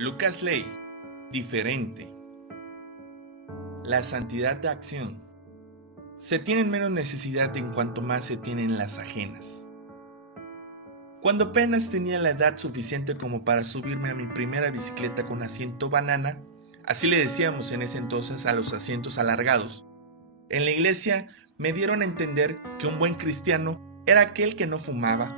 Lucas Ley, diferente. La santidad de acción. Se tiene menos necesidad en cuanto más se tienen las ajenas. Cuando apenas tenía la edad suficiente como para subirme a mi primera bicicleta con asiento banana, así le decíamos en ese entonces a los asientos alargados, en la iglesia me dieron a entender que un buen cristiano era aquel que no fumaba,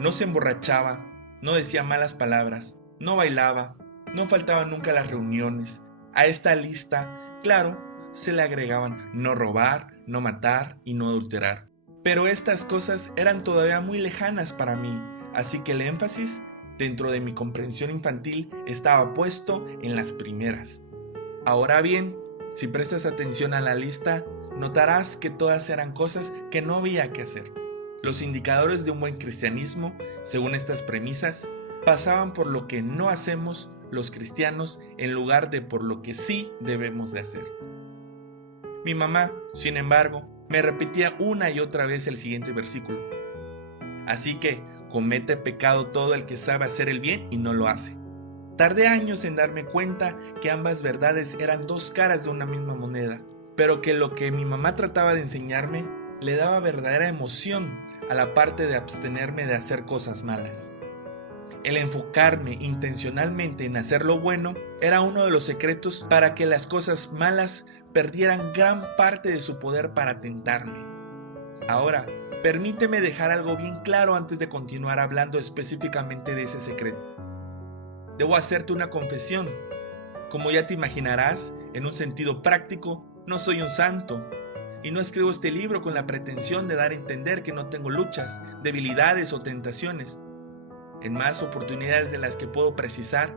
no se emborrachaba, no decía malas palabras, no bailaba, no faltaba nunca a las reuniones. A esta lista, claro, se le agregaban no robar, no matar y no adulterar. Pero estas cosas eran todavía muy lejanas para mí, así que el énfasis, dentro de mi comprensión infantil, estaba puesto en las primeras. Ahora bien, si prestas atención a la lista, notarás que todas eran cosas que no había que hacer. Los indicadores de un buen cristianismo, según estas premisas, pasaban por lo que no hacemos los cristianos en lugar de por lo que sí debemos de hacer. Mi mamá, sin embargo, me repetía una y otra vez el siguiente versículo. Así que comete pecado todo el que sabe hacer el bien y no lo hace. Tardé años en darme cuenta que ambas verdades eran dos caras de una misma moneda, pero que lo que mi mamá trataba de enseñarme le daba verdadera emoción a la parte de abstenerme de hacer cosas malas. El enfocarme intencionalmente en hacer lo bueno era uno de los secretos para que las cosas malas perdieran gran parte de su poder para tentarme. Ahora, permíteme dejar algo bien claro antes de continuar hablando específicamente de ese secreto. Debo hacerte una confesión. Como ya te imaginarás, en un sentido práctico, no soy un santo. Y no escribo este libro con la pretensión de dar a entender que no tengo luchas, debilidades o tentaciones. En más oportunidades de las que puedo precisar,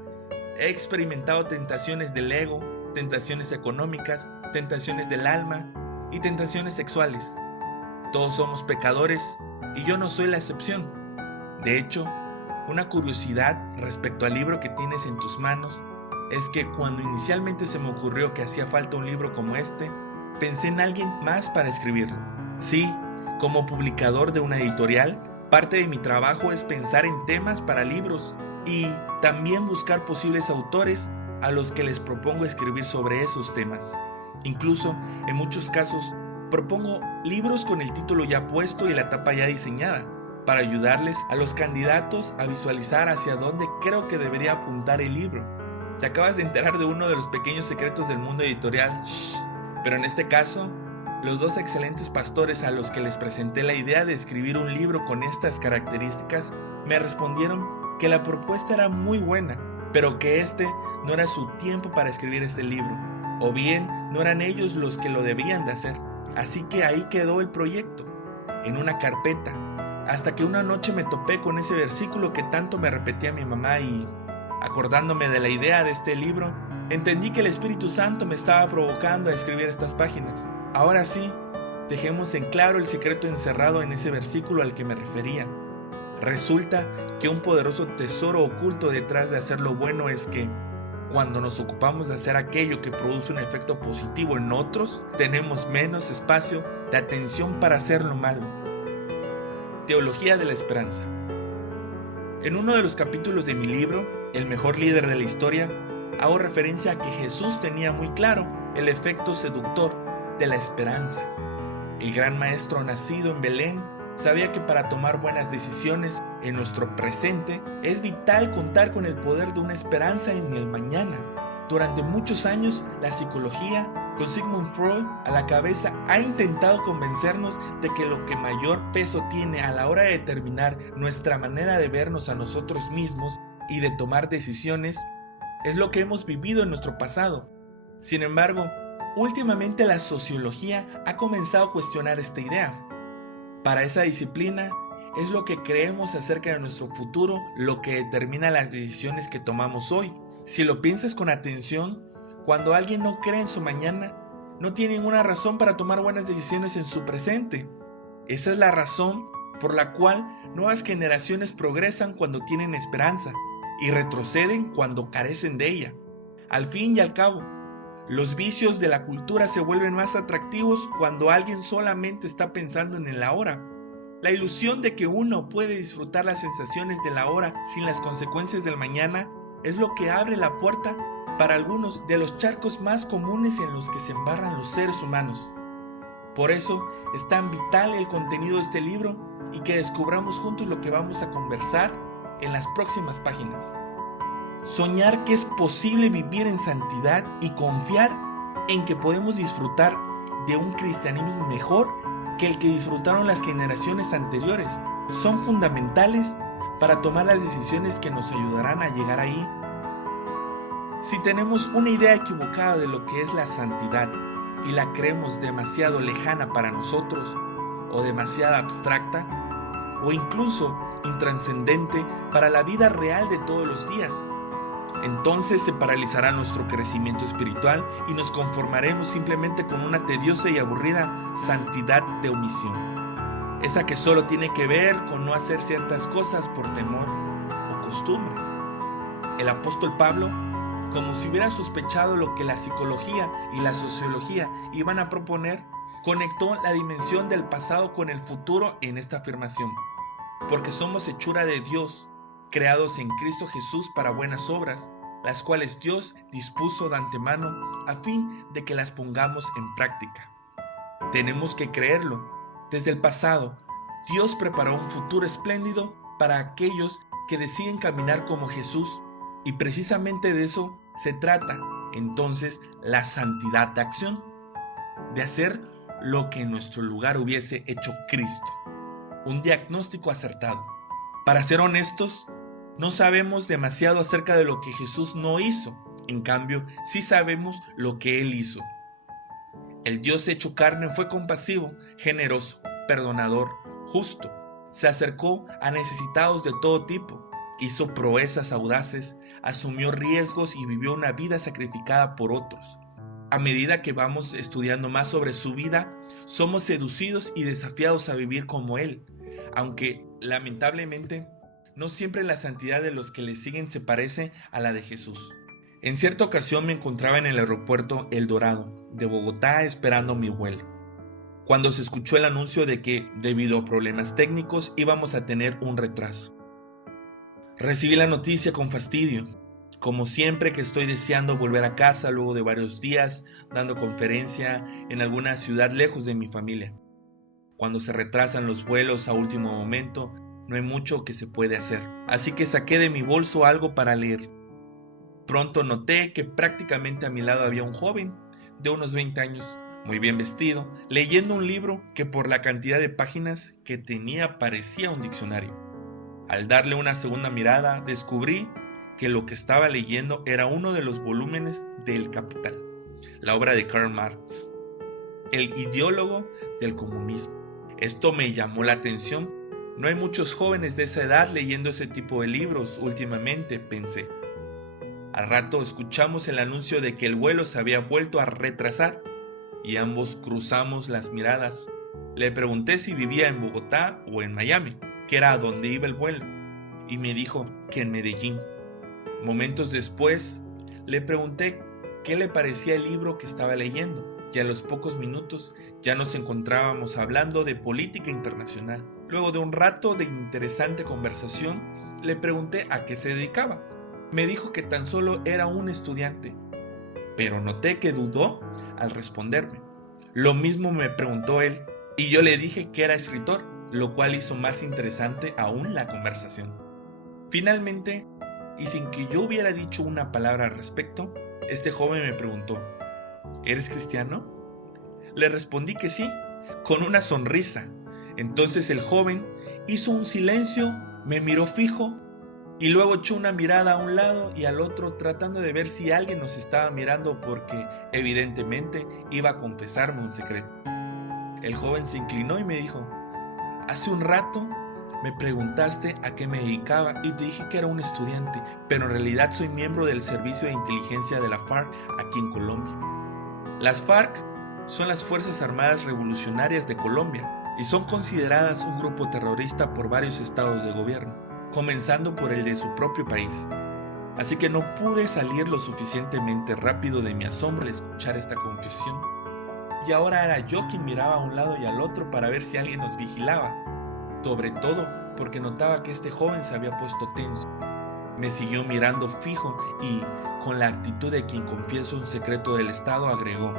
he experimentado tentaciones del ego, tentaciones económicas, tentaciones del alma y tentaciones sexuales. Todos somos pecadores y yo no soy la excepción. De hecho, una curiosidad respecto al libro que tienes en tus manos es que cuando inicialmente se me ocurrió que hacía falta un libro como este, pensé en alguien más para escribirlo. Sí, como publicador de una editorial, parte de mi trabajo es pensar en temas para libros y también buscar posibles autores a los que les propongo escribir sobre esos temas. Incluso, en muchos casos, propongo libros con el título ya puesto y la tapa ya diseñada, para ayudarles a los candidatos a visualizar hacia dónde creo que debería apuntar el libro. Te acabas de enterar de uno de los pequeños secretos del mundo editorial, pero en este caso, los dos excelentes pastores a los que les presenté la idea de escribir un libro con estas características me respondieron que la propuesta era muy buena, pero que este no era su tiempo para escribir este libro, o bien no eran ellos los que lo debían de hacer. Así que ahí quedó el proyecto, en una carpeta, hasta que una noche me topé con ese versículo que tanto me repetía mi mamá y, acordándome de la idea de este libro, entendí que el Espíritu Santo me estaba provocando a escribir estas páginas. Ahora sí, dejemos en claro el secreto encerrado en ese versículo al que me refería. Resulta que un poderoso tesoro oculto detrás de hacer lo bueno es que, cuando nos ocupamos de hacer aquello que produce un efecto positivo en otros, tenemos menos espacio de atención para hacer lo malo. Teología de la esperanza. En uno de los capítulos de mi libro, El mejor líder de la historia, hago referencia a que Jesús tenía muy claro el efecto seductor de la esperanza. El gran maestro nacido en Belén sabía que para tomar buenas decisiones en nuestro presente es vital contar con el poder de una esperanza en el mañana. Durante muchos años, la psicología, con Sigmund Freud a la cabeza, ha intentado convencernos de que lo que mayor peso tiene a la hora de determinar nuestra manera de vernos a nosotros mismos y de tomar decisiones es lo que hemos vivido en nuestro pasado. Sin embargo, últimamente la sociología ha comenzado a cuestionar esta idea. Para esa disciplina, es lo que creemos acerca de nuestro futuro lo que determina las decisiones que tomamos hoy. Si lo piensas con atención, cuando alguien no cree en su mañana, no tiene ninguna razón para tomar buenas decisiones en su presente. Esa es la razón por la cual nuevas generaciones progresan cuando tienen esperanza y retroceden cuando carecen de ella. Al fin y al cabo, los vicios de la cultura se vuelven más atractivos cuando alguien solamente está pensando en el ahora. La ilusión de que uno puede disfrutar las sensaciones del ahora sin las consecuencias del mañana es lo que abre la puerta para algunos de los charcos más comunes en los que se embarran los seres humanos. Por eso es tan vital el contenido de este libro y que descubramos juntos lo que vamos a conversar en las próximas páginas. Soñar que es posible vivir en santidad y confiar en que podemos disfrutar de un cristianismo mejor que el que disfrutaron las generaciones anteriores son fundamentales para tomar las decisiones que nos ayudarán a llegar ahí. Si tenemos una idea equivocada de lo que es la santidad y la creemos demasiado lejana para nosotros, o demasiado abstracta, o incluso intrascendente para la vida real de todos los días, entonces se paralizará nuestro crecimiento espiritual y nos conformaremos simplemente con una tediosa y aburrida santidad de omisión. Esa que solo tiene que ver con no hacer ciertas cosas por temor o costumbre. El apóstol Pablo, como si hubiera sospechado lo que la psicología y la sociología iban a proponer, conectó la dimensión del pasado con el futuro en esta afirmación. Porque somos hechura de Dios, creados en Cristo Jesús para buenas obras, las cuales Dios dispuso de antemano a fin de que las pongamos en práctica. Tenemos que creerlo. Desde el pasado, Dios preparó un futuro espléndido para aquellos que deciden caminar como Jesús, y precisamente de eso se trata, entonces, la santidad de acción, de hacer lo que en nuestro lugar hubiese hecho Cristo. Un diagnóstico acertado. Para ser honestos, no sabemos demasiado acerca de lo que Jesús no hizo. En cambio, sí sabemos lo que Él hizo. El Dios hecho carne fue compasivo, generoso, perdonador, justo. Se acercó a necesitados de todo tipo. Hizo proezas audaces, asumió riesgos y vivió una vida sacrificada por otros. A medida que vamos estudiando más sobre su vida, somos seducidos y desafiados a vivir como Él, aunque lamentablemente no siempre la santidad de los que le siguen se parece a la de Jesús. En cierta ocasión me encontraba en el aeropuerto El Dorado de Bogotá esperando mi vuelo, cuando se escuchó el anuncio de que, debido a problemas técnicos, íbamos a tener un retraso. Recibí la noticia con fastidio, como siempre que estoy deseando volver a casa luego de varios días dando conferencia en alguna ciudad lejos de mi familia. Cuando se retrasan los vuelos a último momento, no hay mucho que se puede hacer, así que saqué de mi bolso algo para leer. Pronto noté que prácticamente a mi lado había un joven de unos 20 años, muy bien vestido, leyendo un libro que por la cantidad de páginas que tenía parecía un diccionario. Al darle una segunda mirada, descubrí que lo que estaba leyendo era uno de los volúmenes del Capital, la obra de Karl Marx, el ideólogo del comunismo. Esto me llamó la atención. No hay muchos jóvenes de esa edad leyendo ese tipo de libros últimamente, pensé. Al rato escuchamos el anuncio de que el vuelo se había vuelto a retrasar y ambos cruzamos las miradas. Le pregunté si vivía en Bogotá o en Miami, que era a donde iba el vuelo, y me dijo que en Medellín. Momentos después, le pregunté qué le parecía el libro que estaba leyendo, y a los pocos minutos ya nos encontrábamos hablando de política internacional. Luego de un rato de interesante conversación, le pregunté a qué se dedicaba. Me dijo que tan solo era un estudiante, pero noté que dudó al responderme. Lo mismo me preguntó él, y yo le dije que era escritor, lo cual hizo más interesante aún la conversación. Finalmente, y sin que yo hubiera dicho una palabra al respecto, este joven me preguntó: ¿eres cristiano? Le respondí que sí, con una sonrisa. Entonces el joven hizo un silencio, me miró fijo y luego echó una mirada a un lado y al otro tratando de ver si alguien nos estaba mirando porque evidentemente iba a confesarme un secreto. El joven se inclinó y me dijo: hace un rato me preguntaste a qué me dedicaba y te dije que era un estudiante, pero en realidad soy miembro del servicio de inteligencia de la FARC aquí en Colombia. Las FARC son las Fuerzas Armadas Revolucionarias de Colombia y son consideradas un grupo terrorista por varios estados de gobierno, comenzando por el de su propio país. Así que no pude salir lo suficientemente rápido de mi asombro al escuchar esta confesión. Y ahora era yo quien miraba a un lado y al otro para ver si alguien nos vigilaba, sobre todo porque notaba que este joven se había puesto tenso. Me siguió mirando fijo y, con la actitud de quien confiesa un secreto del Estado, agregó: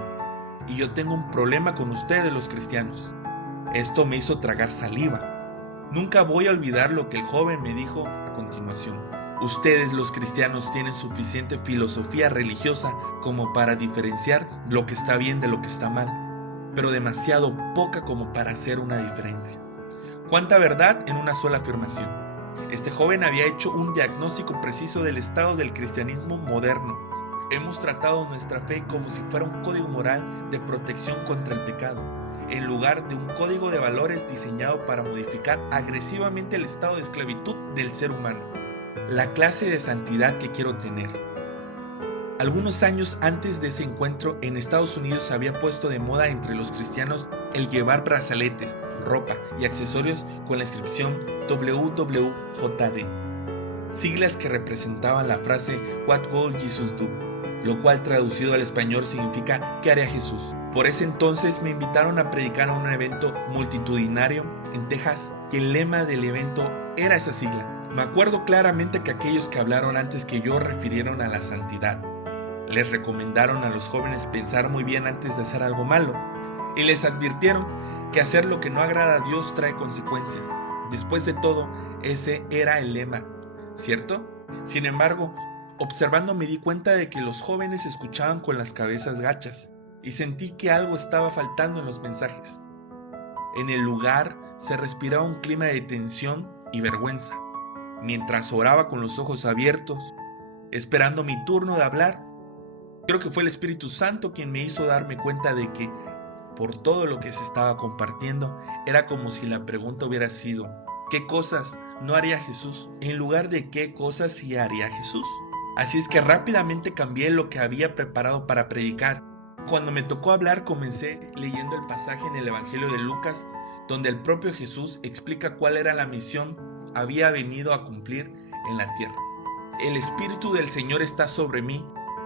y yo tengo un problema con ustedes los cristianos. Esto me hizo tragar saliva. Nunca voy a olvidar lo que el joven me dijo a continuación. Ustedes los cristianos tienen suficiente filosofía religiosa como para diferenciar lo que está bien de lo que está mal, pero demasiado poca como para hacer una diferencia. ¿Cuánta verdad en una sola afirmación? Este joven había hecho un diagnóstico preciso del estado del cristianismo moderno. Hemos tratado nuestra fe como si fuera un código moral de protección contra el pecado, en lugar de un código de valores diseñado para modificar agresivamente el estado de esclavitud del ser humano. La clase de santidad que quiero tener. Algunos años antes de ese encuentro, en Estados Unidos se había puesto de moda entre los cristianos el llevar brazaletes, ropa y accesorios con la inscripción WWJD, siglas que representaban la frase What would Jesus do?, lo cual traducido al español significa ¿qué haría Jesús? Por ese entonces me invitaron a predicar a un evento multitudinario en Texas y el lema del evento era esa sigla. Me acuerdo claramente que aquellos que hablaron antes que yo refirieron a la santidad. Les recomendaron a los jóvenes pensar muy bien antes de hacer algo malo y les advirtieron que hacer lo que no agrada a Dios trae consecuencias. Después de todo, ese era el lema, ¿cierto? Sin embargo, observando me di cuenta de que los jóvenes escuchaban con las cabezas gachas y sentí que algo estaba faltando en los mensajes. En el lugar se respiraba un clima de tensión y vergüenza. Mientras oraba con los ojos abiertos, esperando mi turno de hablar, creo que fue el Espíritu Santo quien me hizo darme cuenta de que, por todo lo que se estaba compartiendo, era como si la pregunta hubiera sido: ¿qué cosas no haría Jesús? En lugar de ¿qué cosas sí haría Jesús? Así es que rápidamente cambié lo que había preparado para predicar. Cuando me tocó hablar, comencé leyendo el pasaje en el Evangelio de Lucas, donde el propio Jesús explica cuál era la misión que había venido a cumplir en la tierra. El Espíritu del Señor está sobre mí,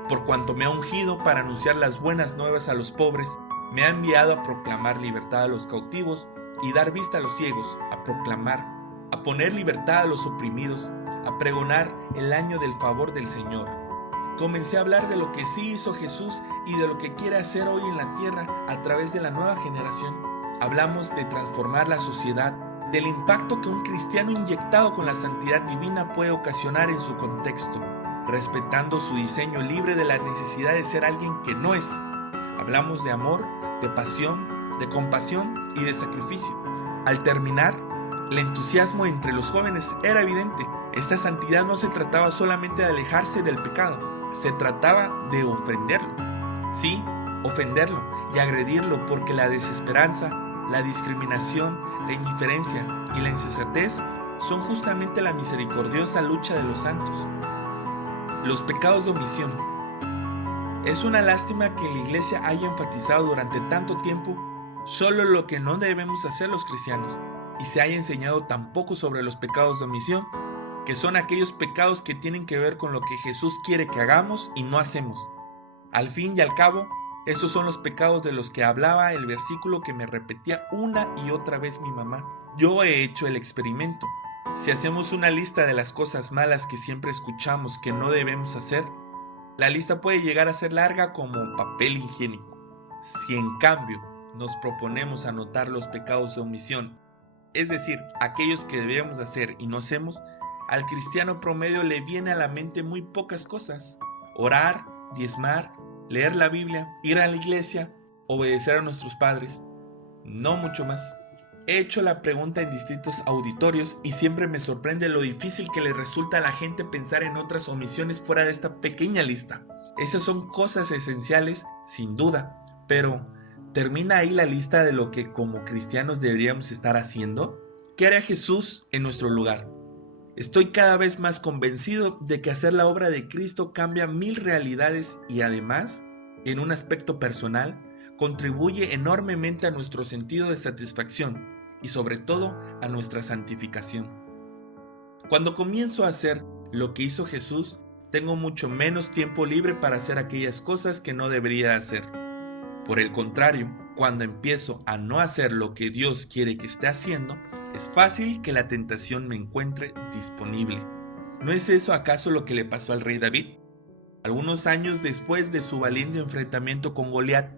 por cuanto me ha ungido para anunciar las buenas nuevas a los pobres, me ha enviado a proclamar libertad a los cautivos y dar vista a los ciegos, a proclamar, a poner libertad a los oprimidos, a pregonar el año del favor del Señor. Comencé a hablar de lo que sí hizo Jesús y de lo que quiere hacer hoy en la tierra a través de la nueva generación. Hablamos de transformar la sociedad, del impacto que un cristiano inyectado con la santidad divina puede ocasionar en su contexto, respetando su diseño libre de la necesidad de ser alguien que no es. Hablamos de amor, de pasión, de compasión y de sacrificio. Al terminar, el entusiasmo entre los jóvenes era evidente. Esta santidad no se trataba solamente de alejarse del pecado, se trataba de ofenderlo. Sí, ofenderlo y agredirlo, porque la desesperanza, la discriminación, la indiferencia y la insensatez son justamente la misericordiosa lucha de los santos. Los pecados de omisión. Es una lástima que la Iglesia haya enfatizado durante tanto tiempo solo lo que no debemos hacer los cristianos y se haya enseñado tan poco sobre los pecados de omisión, que son aquellos pecados que tienen que ver con lo que Jesús quiere que hagamos y no hacemos. Al fin y al cabo, estos son los pecados de los que hablaba el versículo que me repetía una y otra vez mi mamá. Yo he hecho el experimento. Si hacemos una lista de las cosas malas que siempre escuchamos que no debemos hacer, la lista puede llegar a ser larga como papel higiénico. Si en cambio nos proponemos anotar los pecados de omisión, es decir, aquellos que debemos hacer y no hacemos, al cristiano promedio le viene a la mente muy pocas cosas: orar, diezmar, leer la Biblia, ir a la iglesia, obedecer a nuestros padres, no mucho más. He hecho la pregunta en distintos auditorios y siempre me sorprende lo difícil que le resulta a la gente pensar en otras omisiones fuera de esta pequeña lista. Esas son cosas esenciales, sin duda, pero ¿termina ahí la lista de lo que como cristianos deberíamos estar haciendo? ¿Qué haría Jesús en nuestro lugar? Estoy cada vez más convencido de que hacer la obra de Cristo cambia mil realidades y además, en un aspecto personal, contribuye enormemente a nuestro sentido de satisfacción y sobre todo a nuestra santificación. Cuando comienzo a hacer lo que hizo Jesús, tengo mucho menos tiempo libre para hacer aquellas cosas que no debería hacer. Por el contrario, cuando empiezo a no hacer lo que Dios quiere que esté haciendo, es fácil que la tentación me encuentre disponible. ¿No es eso acaso lo que le pasó al rey David? Algunos años después de su valiente enfrentamiento con Goliat,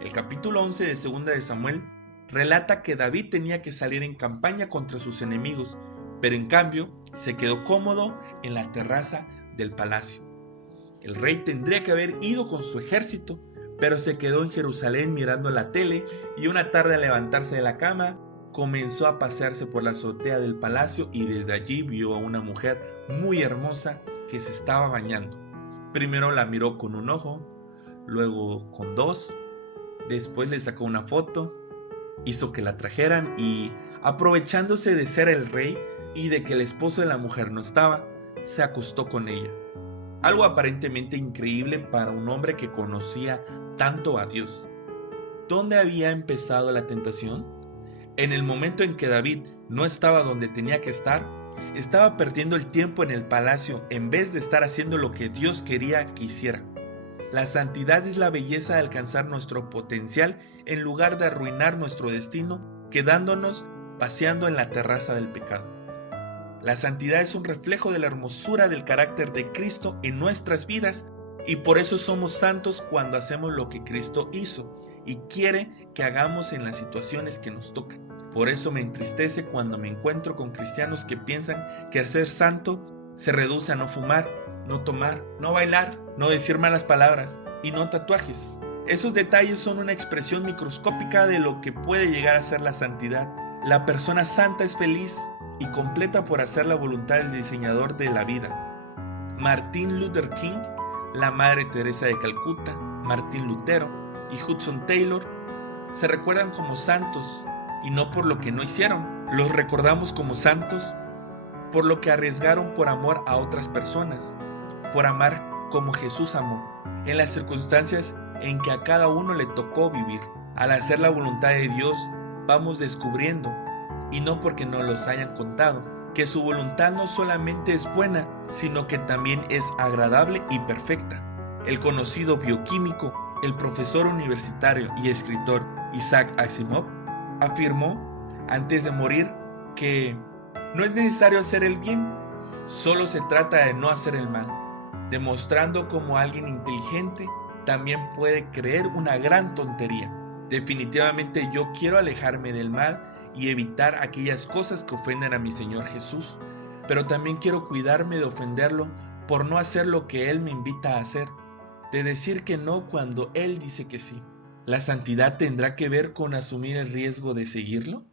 el capítulo 11 de 2 de Samuel relata que David tenía que salir en campaña contra sus enemigos, pero en cambio se quedó cómodo en la terraza del palacio. El rey tendría que haber ido con su ejército, pero se quedó en Jerusalén mirando la tele y una tarde al levantarse de la cama comenzó a pasearse por la azotea del palacio y desde allí vio a una mujer muy hermosa que se estaba bañando. Primero la miró con un ojo, luego con dos, después le sacó una foto, hizo que la trajeran y, aprovechándose de ser el rey y de que el esposo de la mujer no estaba, se acostó con ella. Algo aparentemente increíble para un hombre que conocía tanto a Dios. ¿Dónde había empezado la tentación? En el momento en que David no estaba donde tenía que estar, estaba perdiendo el tiempo en el palacio en vez de estar haciendo lo que Dios quería que hiciera. La santidad es la belleza de alcanzar nuestro potencial en lugar de arruinar nuestro destino quedándonos paseando en la terraza del pecado. La santidad es un reflejo de la hermosura del carácter de Cristo en nuestras vidas y por eso somos santos cuando hacemos lo que Cristo hizo y quiere que hagamos en las situaciones que nos tocan. Por eso me entristece cuando me encuentro con cristianos que piensan que el ser santo se reduce a no fumar, no tomar, no bailar, no decir malas palabras y no tatuajes. Esos detalles son una expresión microscópica de lo que puede llegar a ser la santidad. La persona santa es feliz y completa por hacer la voluntad del diseñador de la vida. Martin Luther King, la Madre Teresa de Calcuta, Martín Lutero y Hudson Taylor se recuerdan como santos y no por lo que no hicieron. Los recordamos como santos por lo que arriesgaron por amor a otras personas, por amar como Jesús amó, en las circunstancias en que a cada uno le tocó vivir. Al hacer la voluntad de Dios, vamos descubriendo, y no porque nos los hayan contado, que su voluntad no solamente es buena, sino que también es agradable y perfecta. El conocido bioquímico, el profesor universitario y escritor Isaac Asimov afirmó antes de morir que no es necesario hacer el bien, solo se trata de no hacer el mal, demostrando cómo alguien inteligente también puede creer una gran tontería. Definitivamente yo quiero alejarme del mal y evitar aquellas cosas que ofenden a mi Señor Jesús, pero también quiero cuidarme de ofenderlo por no hacer lo que Él me invita a hacer, de decir que no cuando Él dice que sí. ¿La santidad tendrá que ver con asumir el riesgo de seguirlo?